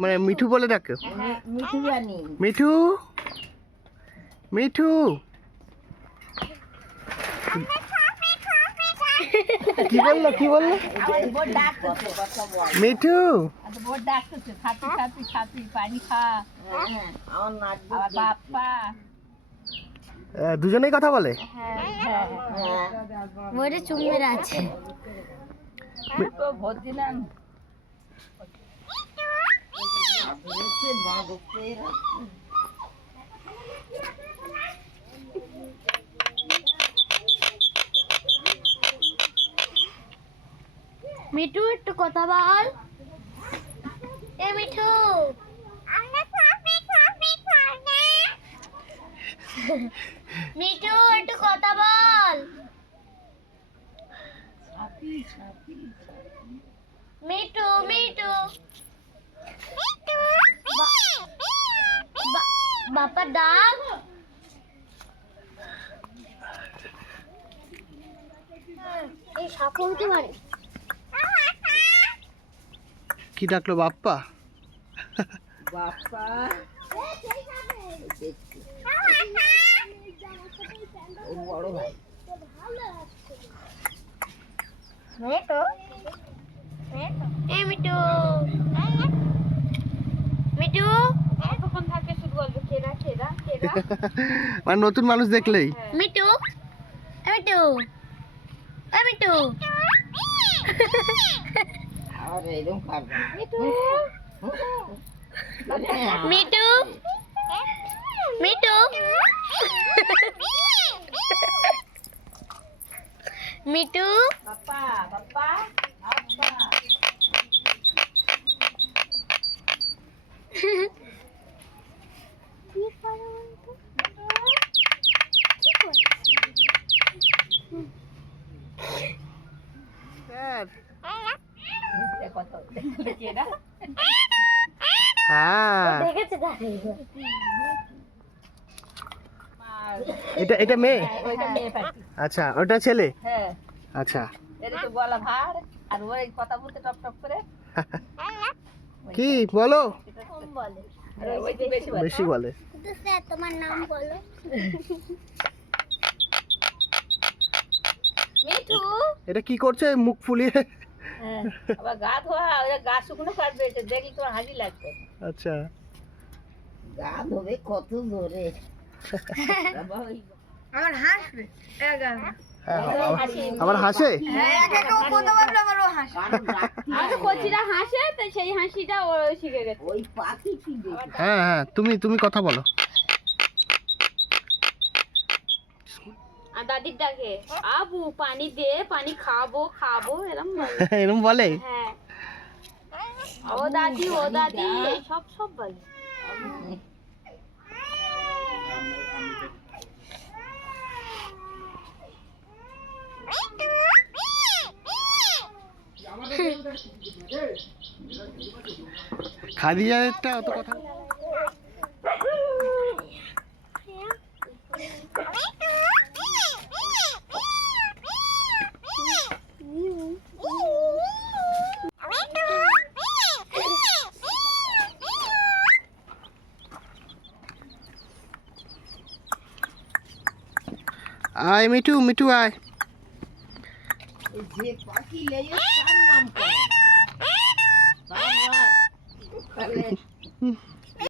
মানে মিঠু বলে ডাকো। মিঠু জানি। মিঠু? মিঠু? কি বলল কি বলল? ডাক করছে কথা বলে? মিঠু খাতি মিঠু একটু কথা বল। এ মিঠু। মিঠু একটু কথা বল। মিঠু। মিঠু এই সাপ হতে পারে কি ডাকলো বাপ্পা? বাপ্পা। বড় ভাই। মিঠু এ মিঠু মিঠু কতক্ষণ থাকে শুধু বলবে কেরা কেরা কেরা? মানে নতুন মানুষ দেখলেই? মিটু। এ মিটু। আর এরকম মিঠু মিঠু বাপ্পা বাপ্পা বাপ্পা। কত হ্যাঁ। এটা এটা মেয়ে? মেয়ে পাখি। আচ্ছা ওটা ছেলে? হ্যাঁ। আচ্ছা। এর তো গলা ভার আর ওই কথা বলতে টপ টপ করে। কি বলো? বেশি বলে। তোমার নাম বলো। মিঠু। এটা কি করছে? মুখ ফুলিয়ে হ্যাঁ আবার গা ধোয়া ওই গা শুকনো কাটবে এটা দেখলে তোমার হাসি লাগবে। আচ্ছা। গা ধোবে কত ধরে আমার হাসবে? হ্যাঁ, আবার- আবার হাসে? কারও ডাকতে আমি কচিরা হাসে তো সেই হাসিটা ও শিখে গেছে। ওই পাখি হ্যাঁ হ্যাঁ তুমি তুমি কথা বলো। আর দাদির ডাকে আবু পানি দে পানি খাব খাব এরম বলে। এরকম বলে? হ্যাঁ। ও দাদি ও দাদি সব সব বলে। খাদিজাটা অত কথা? আয় মিঠু মিঠু আয়। যে